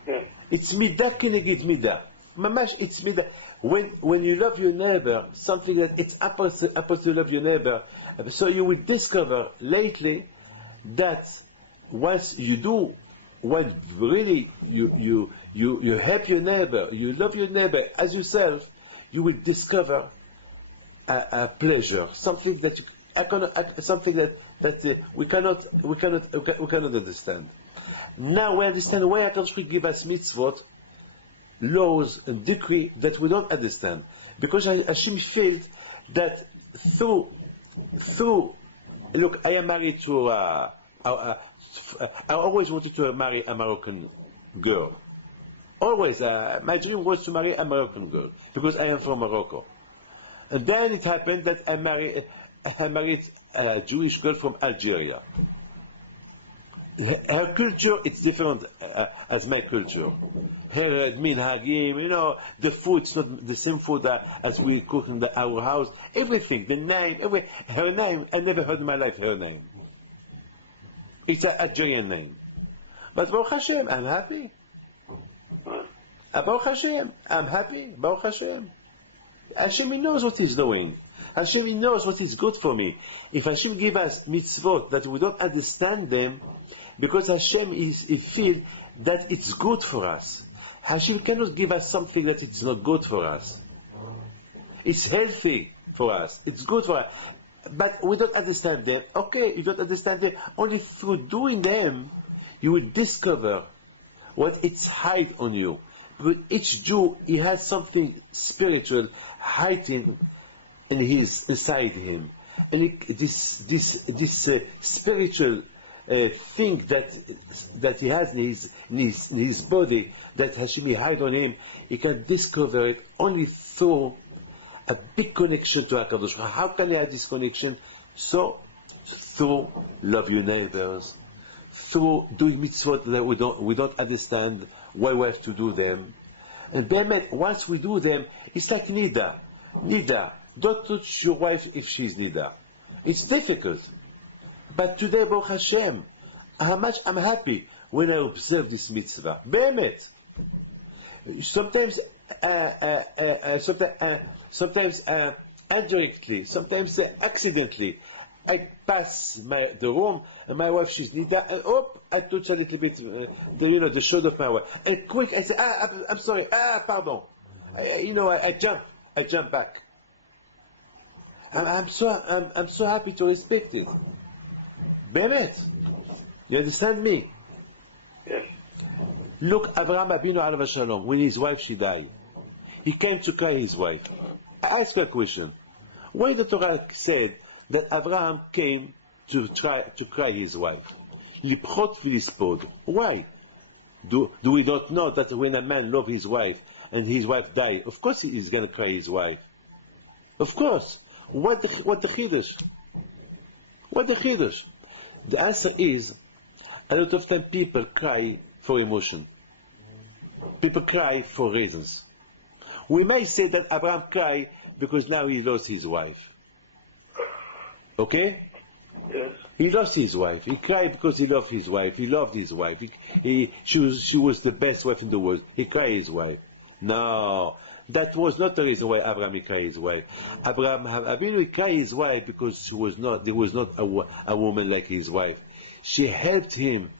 Yeah. It's midah keneged midah. Mamash, it's midah. When you love your neighbor, something that it's opposite to love your neighbor, so you will discover lately that once you do what really you help your neighbor, you love your neighbor as yourself, you will discover a pleasure, something that we cannot understand. Now we understand why HaKadosh Baruch Hu give us mitzvot, laws and decree that we don't understand, because Hashem felt that through look, I am married to I always wanted to marry a Moroccan girl. Always, my dream was to marry a Moroccan girl because I am from Morocco. And then it happened that I married a Jewish girl from Algeria. Her culture is different as my culture. Her minhagim, the food's not the same food as we cook in our house. Everything, the name, her name, I never heard in my life her name. It's an Algerian name. But Baruch Hashem, I'm happy. Baruch Hashem, I'm happy. Baruch Hashem. Hashem, He knows what He's doing. Hashem, He knows what is good for me. If Hashem give us mitzvot that we don't understand them, because Hashem He feel that it's good for us. Hashem cannot give us something that it's not good for us. It's healthy for us. It's good for us. But we don't understand them. Okay, you don't understand them. Only through doing them, you will discover what it's hide on you. But each Jew, he has something spiritual hiding inside him. And this spiritual thing that he has in his body, that Hashem hide on him, he can discover it only through a big connection to HaKadosh Baruch Hu. How can he have this connection? So, through love your neighbors, through doing mitzvot that we don't understand why we have to do them. And Be'emet, once we do them, it's like Nida. Nida, don't touch your wife if she's Nida. It's difficult. But today, Baruch Hashem, how much I'm happy when I observe this mitzvah. Be'emet. Sometimes indirectly, sometimes accidentally, I pass the room and my wife, she's Nida, and I touch a little bit the shoulder of my wife. And quick, I say, I'm sorry, pardon. I jump back. I'm so happy to respect it. Be'emet, you understand me? Yes. Look, Abraham Abinu alav shalom, when his wife she died, he came to cry his wife. I ask you a question. Why the Torah said that Abraham came to cry his wife? Liprot v'lispod. Why? Do we not know that when a man loves his wife and his wife died, of course he's going to cry his wife? Of course. What the chiddush? What the chiddush? The answer is, a lot of time people cry for emotion. People cry for reasons. We may say that Abraham cried because now he lost his wife. Okay? Yes. He lost his wife. He cried because he loved his wife. He loved his wife. She was the best wife in the world. He cried his wife. No, that was not the reason why Abraham cried his wife. Abraham Abinu cried his wife because there was not a woman like his wife. She helped him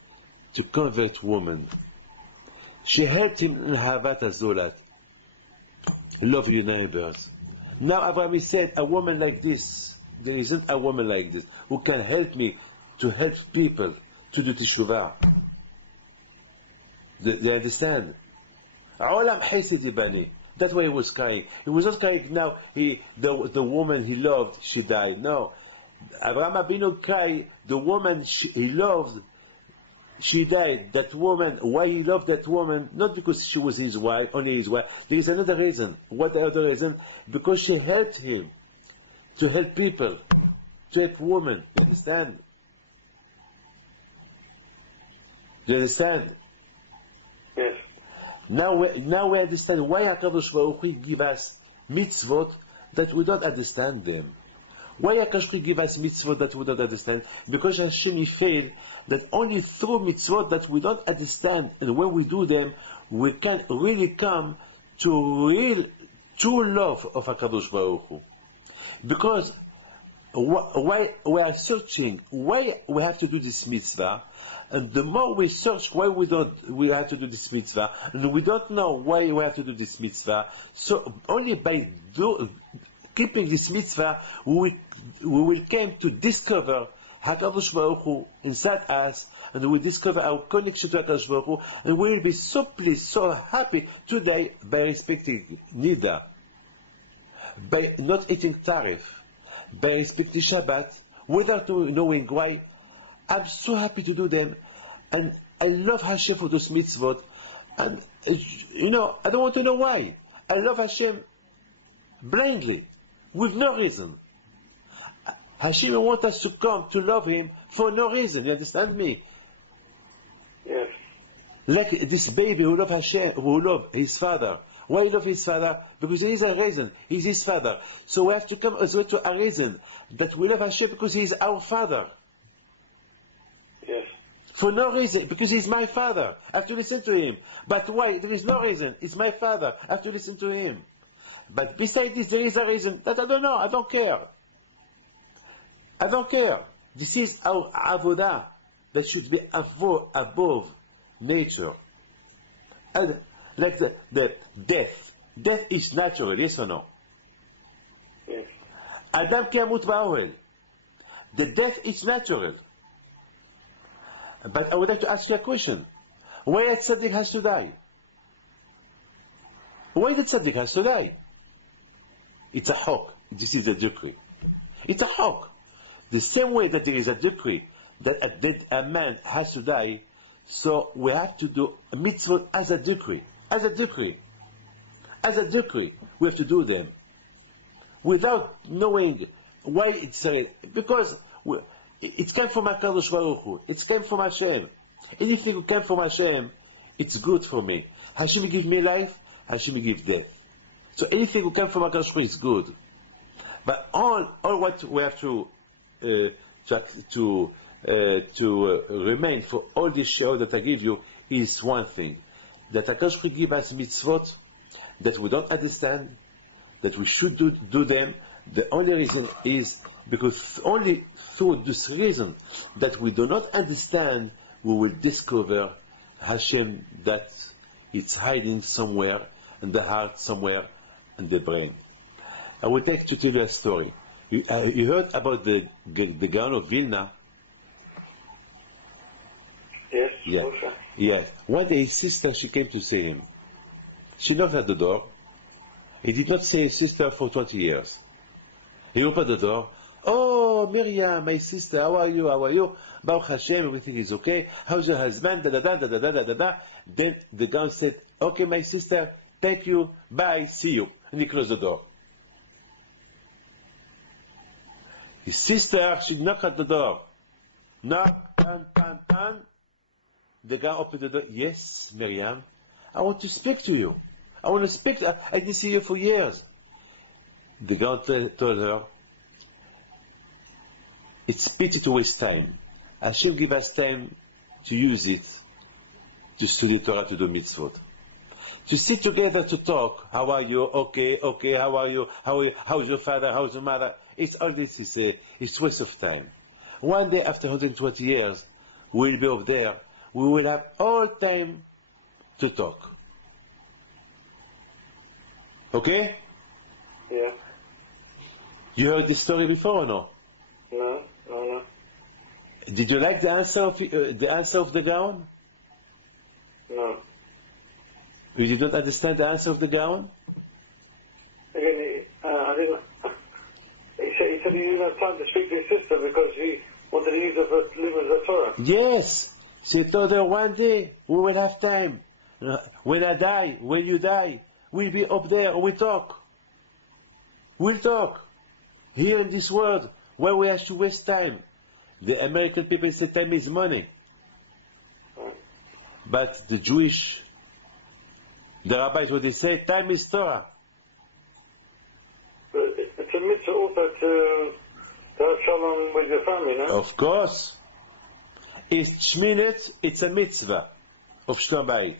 to convert women. She helped him in Havat Azolat. Love your neighbors. Now Abraham said, a woman like this, there isn't a woman like this who can help me to help people to do teshuvah. They understand? Olam Hesed Bani. That's why he was crying. He was not crying now, the woman he loved, she died. No. Abraham Abinu cried, the woman he loved, she died. That woman, why he loved that woman, not because she was his wife, only his wife. There is another reason. What the other reason? Because she helped him to help people, to help women. You understand? Do you understand? Yes. Now we understand why HaKadosh Baruch Hu give us mitzvot that we don't understand them. Why HaKadosh Baruch Hu give us mitzvot that we don't understand? Because Hashem feel that only through mitzvot that we don't understand, and when we do them, we can really come to real true love of HaKadosh Baruch Hu. Because why we are searching why we have to do this mitzvah, and the more we search why we have to do this mitzvah, and we don't know why we have to do this mitzvah, so only by keeping this mitzvah we will come to discover HaKadosh Baruch Hu inside us, and we discover our connection to HaKadosh Baruch Hu, and we will be so pleased, so happy today by respecting Nida, by not eating tarif, by respecting Shabbat, without knowing why. I'm so happy to do them, and I love Hashem for those mitzvot, and I don't want to know why. I love Hashem blindly. with no reason. Hashem wants us to come to love Him for no reason. You understand me? Yes. Like this baby who loves Hashem, who loves his father. Why he loves his father? Because there is a reason. He's his father. So we have to come as well to a reason that we love Hashem because He is our father. Yes. For no reason, because He's my father. I have to listen to Him. But why? There is no reason. He's my father. I have to listen to Him. But besides this, there is a reason that I don't know. I don't care. I don't care. This is our avodah that should be above nature. And like the death. Death is natural, yes or no? Yes. Adam ki yamut ba'ohel. The death is natural. But I would like to ask you a question. Why a tzaddik has to die? Why the tzaddik has to die? It's a hok. This is a decree. It's a hok. The same way that there is a decree that a man has to die, so we have to do a mitzvot as a decree. As a decree. As a decree. We have to do them. Without knowing why it's said. Because it came from HaKadosh Baruch Hu. It came from Hashem. Anything that came from Hashem, it's good for me. Hashem give me life, Hashem give death. So anything that came from HaKadosh Baruch Hu is good. But all what we have to remain for all this show that I give you is one thing. That HaKadosh Baruch Hu give us mitzvot that we don't understand, that we should do them. The only reason is because only through this reason that we do not understand, we will discover Hashem that it's hiding somewhere in the heart, somewhere in the brain. I would like to tell you a story. You heard about the Gaon of Vilna? Yes. Yeah. Also. Yeah. One day his sister, she came to see him. She knocked at the door. He did not see his sister for 20 years. He opened the door. Oh, Miriam, my sister, how are you? How are you? Baruch Hashem, everything is okay. How's your husband? Da da da da da da da da. Then the Gaon said, okay, my sister, thank you, bye, see you. And he closed the door. His sister, she knocked at the door. Knock, tan, tan, tan. The Gaon opened the door. Yes, Miriam, I want to speak to you. I want to speak. I didn't see you for years. The Gaon told her, it's pity to waste time. Hashem give us time to use it to study Torah, to do mitzvot. To sit together to talk. How are you? Okay, okay. How are you? How's your father? How's your mother? It's all this it's waste of time. One day after 120 years, we'll be up there. We will have all time to talk. Okay? Yeah. You heard this story before or no? No. Did you like the answer of the Gaon? No. You did not understand the answer of the Gaon? Again, I didn't. He said he didn't have time to speak to his sister because he wanted to use her for to live as a Torah. Yes. She told her one day we will have time. When I die, when you die, we'll be up there. We'll talk. We'll talk. Here in this world, where we have to waste time. The American people say time is money. But the Jewish, the rabbis, what they say, time is Torah. But it's a mitzvah also to have shalom with your family, no? Of course. Each minute, it's a mitzvah of Shalom Bayit.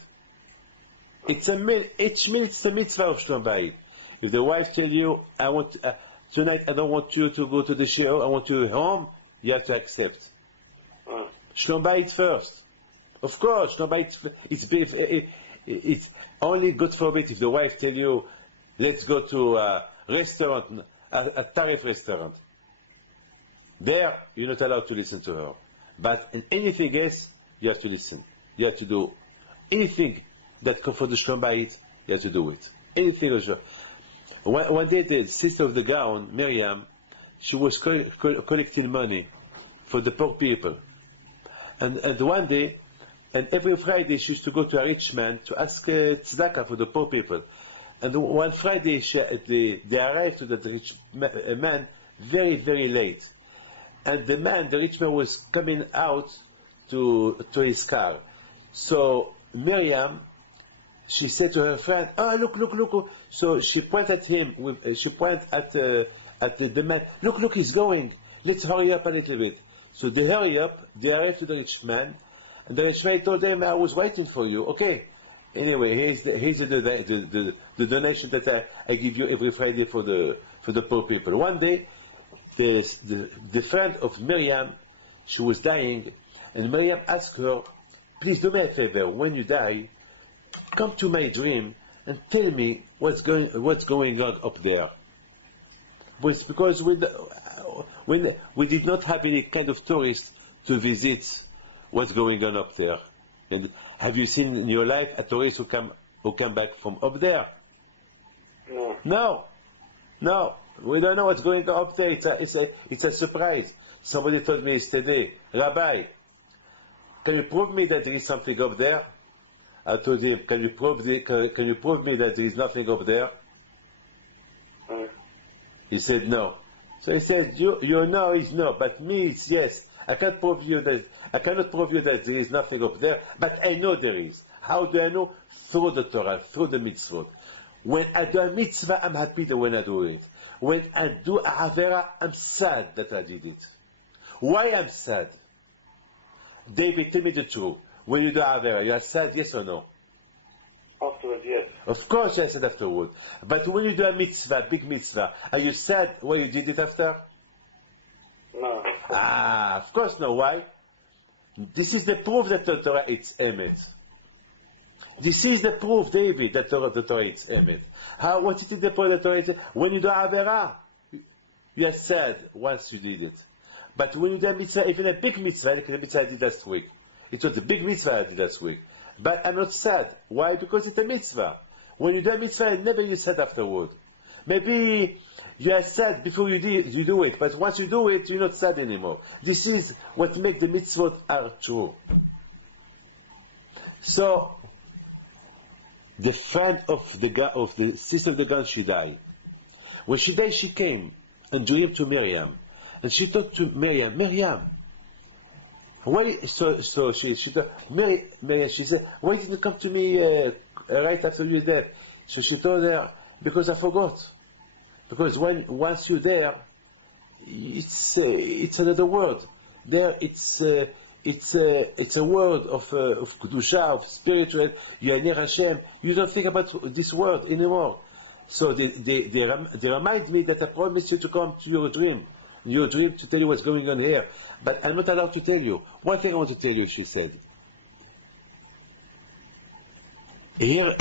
Each minute, it's a mitzvah of Shalom Bayit. If the wife tells you, I want tonight, I don't want you to go to the show, I want you home, you have to accept. Shalom Bayit first. Of course, Shalom Bayit, it's only good for it if the wife tells you, let's go to a restaurant, a tariff restaurant. There, you're not allowed to listen to her. But in anything else, you have to listen. You have to do anything that comes for the Shalom Bayit, you have to do it. Anything else. One day, the sister of the Gaon, Miriam, she was collecting money for the poor people. And one day, and every Friday, she used to go to a rich man to ask tzedakah for the poor people. And one Friday, they arrived to that rich man very, very late. And the rich man was coming out to his car. So Miriam, she said to her friend, "Oh, look, look, look!" So she pointed at him. She pointed at the man. Look, he's going. Let's hurry up a little bit. So they hurry up. They arrived to the rich man, and the rich man told them, "I was waiting for you." Okay. Anyway, here's the donation that I give you every Friday for the poor people. One day, the friend of Miriam, she was dying, and Miriam asked her, "Please do me a favor. When you die, come to my dream and tell me what's going on up there." Because when we did not have any kind of tourists to visit what's going on up there. And have you seen in your life a tourist who come back from up there? No. We don't know what's going on up there. It's a surprise. Somebody told me yesterday, "Rabbi, can you prove me that there is something up there?" I told him, "Can you prove me that there is nothing up there?" He said no. So he said, "You know is no, but me it's yes. I cannot prove you that there is nothing up there, but I know there is." How do I know? Through the Torah, through the mitzvot. When I do a mitzvah, I'm happy that when I do it. When I do a avera, I'm sad that I did it. Why I'm sad? David, tell me the truth. When you do avera, you are sad, yes or no? Afterwards, yes. Of course I said afterward. But when you do a mitzvah, big mitzvah, are you sad why you did it after? No. Of course no. Why? This is the proof that the Torah is emet. This is the proof, David, that the Torah is emet. What is the proof that the Torah is emet? When you do avera, you are sad once you did it. But when you do a mitzvah, even a big mitzvah, like the mitzvah I did last week, it was a big mitzvah I did last week. But I'm not sad. Why? Because it's a mitzvah. When you do a mitzvah, never you sad afterward. Maybe you are sad before you do it, but once you do it, you're not sad anymore. This is what makes the mitzvot are true. So, the friend of the sister of the gun, she died. When she died, she came and dreamed to Miriam, and she talked to Miriam. Miriam, why? So she told Miriam. She said, "Why didn't you come to me right after your death?" So she told her, "Because I forgot. Because once you're there, it's another world. There, it's a world of kedusha, of spiritual. You are near Hashem. You don't think about this world anymore. So they remind me that I promised you to come to your dream to tell you what's going on here. But I'm not allowed to tell you. One thing I want to tell you," she said. Here,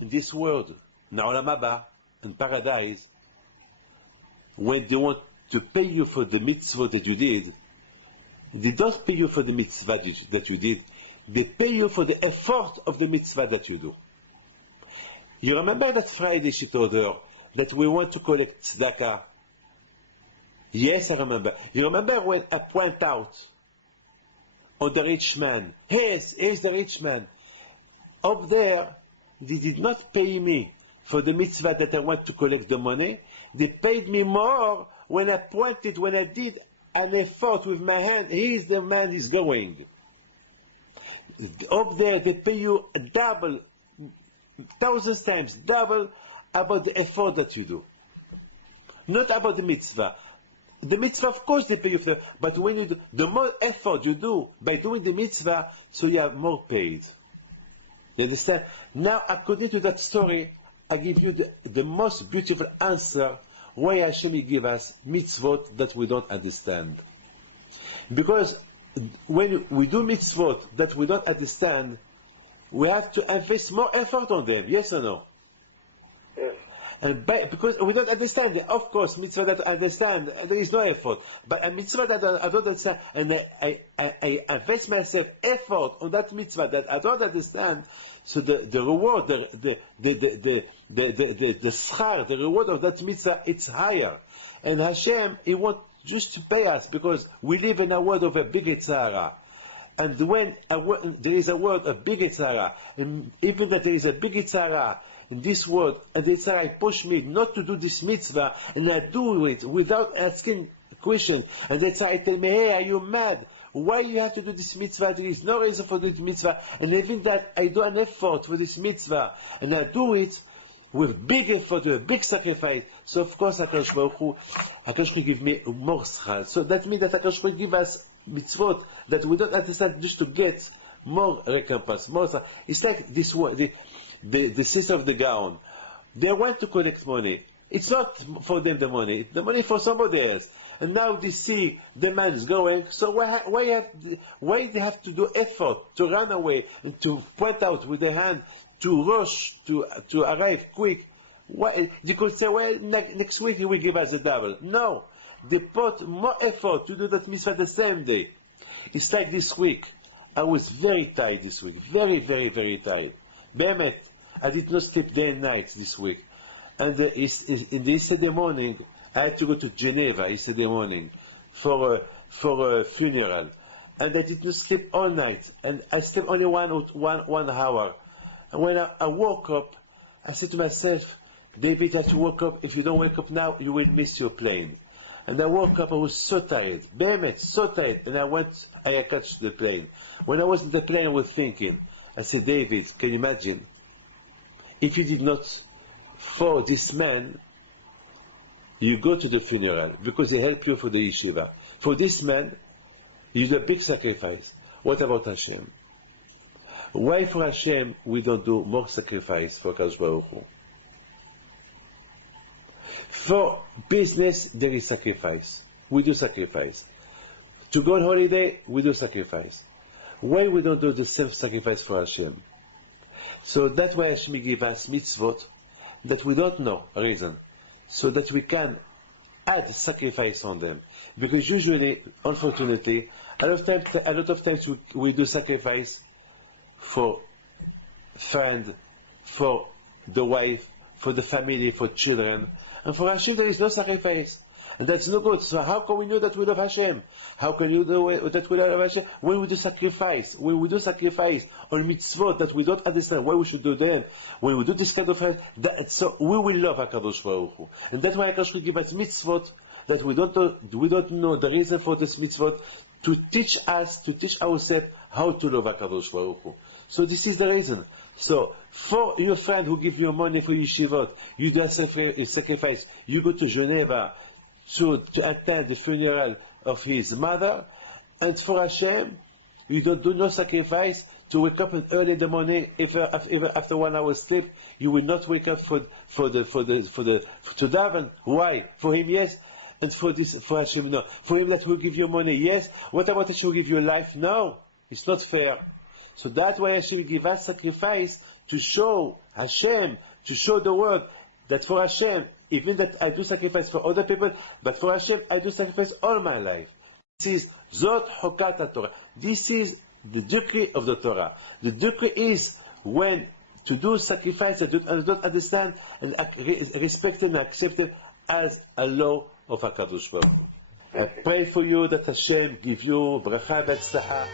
in this world, in Olam Haba, in paradise, when they want to pay you for the mitzvah that you did, they don't pay you for the mitzvah that you did. They pay you for the effort of the mitzvah that you do. You remember that Friday she told her that we want to collect tzedakah? Yes, I remember. You remember when I point out on the rich man? Yes, here's the rich man. Up there, they did not pay me for the mitzvah that I want to collect the money. They paid me more when I did an effort with my hand. Here's the man is going. Up there, they pay you double, thousands times double about the effort that you do. Not about the mitzvah. The mitzvah, of course, they pay you for that, but when you do, the more effort you do by doing the mitzvah, so you are more paid. You understand? Now, according to that story, I give you the most beautiful answer why Hashem give us mitzvot that we don't understand. Because when we do mitzvot that we don't understand, we have to invest more effort on them. Yes or no? Yes. And because we don't understand it, of course, mitzvah that I understand, there is no effort. But a mitzvah that I don't understand, and I invest myself effort on that mitzvah that I don't understand, so the reward, the schar, the reward of that mitzvah, it's higher. And Hashem, He wants just to pay us because we live in a world of a big Yitzhara. And when there is a word, a big Yitzhara, and even that there is a big Yitzhara in this word, and the Yitzhara push me not to do this mitzvah, and I do it without asking a question, and the Yitzhara tell me, hey, are you mad? Why you have to do this mitzvah? There is no reason for this mitzvah, and even that I do an effort for this mitzvah, and I do it with big effort, with big sacrifice. So of course HaKadosh Baruch Hu give me more schal. So that means that HaKadosh Baruch Hu give us mitzvot that we don't understand just to get more recompense, more. It's like this one, the sister of the gown. They want to collect money. It's not for them the money for somebody else. And now they see the man is going. So why they have to do effort to run away and to point out with the hand to rush to arrive quick? Why they could say, well, next week he will give us a double. No. They put more effort to do that mitzvah the same day. It's like this week. I was very tired this week. Very, very, very tired. Behemet, I did not sleep day and night this week. And in the yesterday morning, I had to go to Geneva yesterday morning for a funeral. And I did not sleep all night. And I slept only one hour. And when I woke up, I said to myself, David, I have to wake up. If you don't wake up now, you will miss your plane. And I woke up, I was so tired, Behemet, so tired, and I catch the plane. When I was in the plane, I was thinking, I said, David, can you imagine, if you did not, for this man, you go to the funeral, because they help you for the yeshiva. For this man, you do a big sacrifice. What about Hashem? Why for Hashem we don't do more sacrifice for HaKadosh Baruch Hu? For business, there is sacrifice. We do sacrifice. To go on holiday, we do sacrifice. Why we don't do the same sacrifice for Hashem? So that's why Hashem gives us mitzvot that we don't know reason, so that we can add sacrifice on them. Because usually, unfortunately, a lot of times we do sacrifice for friend, for the wife, for the family, for children. And for Hashem there is no sacrifice. And that's no good. So how can we know that we love Hashem? How can you know that we love Hashem? When we do sacrifice on mitzvot that we don't understand why we should do them, when we do this kind of thing, so we will love HaKadosh Baruch Hu. And that's why HaKadosh Baruch Hu give us mitzvot that we don't know the reason for this mitzvot, to teach ourselves how to love HaKadosh Baruch Hu. So this is the reason. So, for your friend who gives you money for yeshivot, you do a sacrifice. You go to Geneva to attend the funeral of his mother, and for Hashem, you don't do no sacrifice to wake up early in the morning. If after 1 hour sleep, you will not wake up to daven. Why? For him, yes, and for Hashem, no. For him that will give you money, yes. What about Hashem will give you life? No, it's not fair. So that's why Hashem give us sacrifice to show Hashem, to show the world that for Hashem, even that I do sacrifice for other people, but for Hashem I do sacrifice all my life. This is Zot Chokat Torah. This is the decree of the Torah. The decree is when to do sacrifice that I don't understand and respect and accept it as a law of HaKadosh Baruch Hu. I pray for you that Hashem give you bracha v'tzlacha.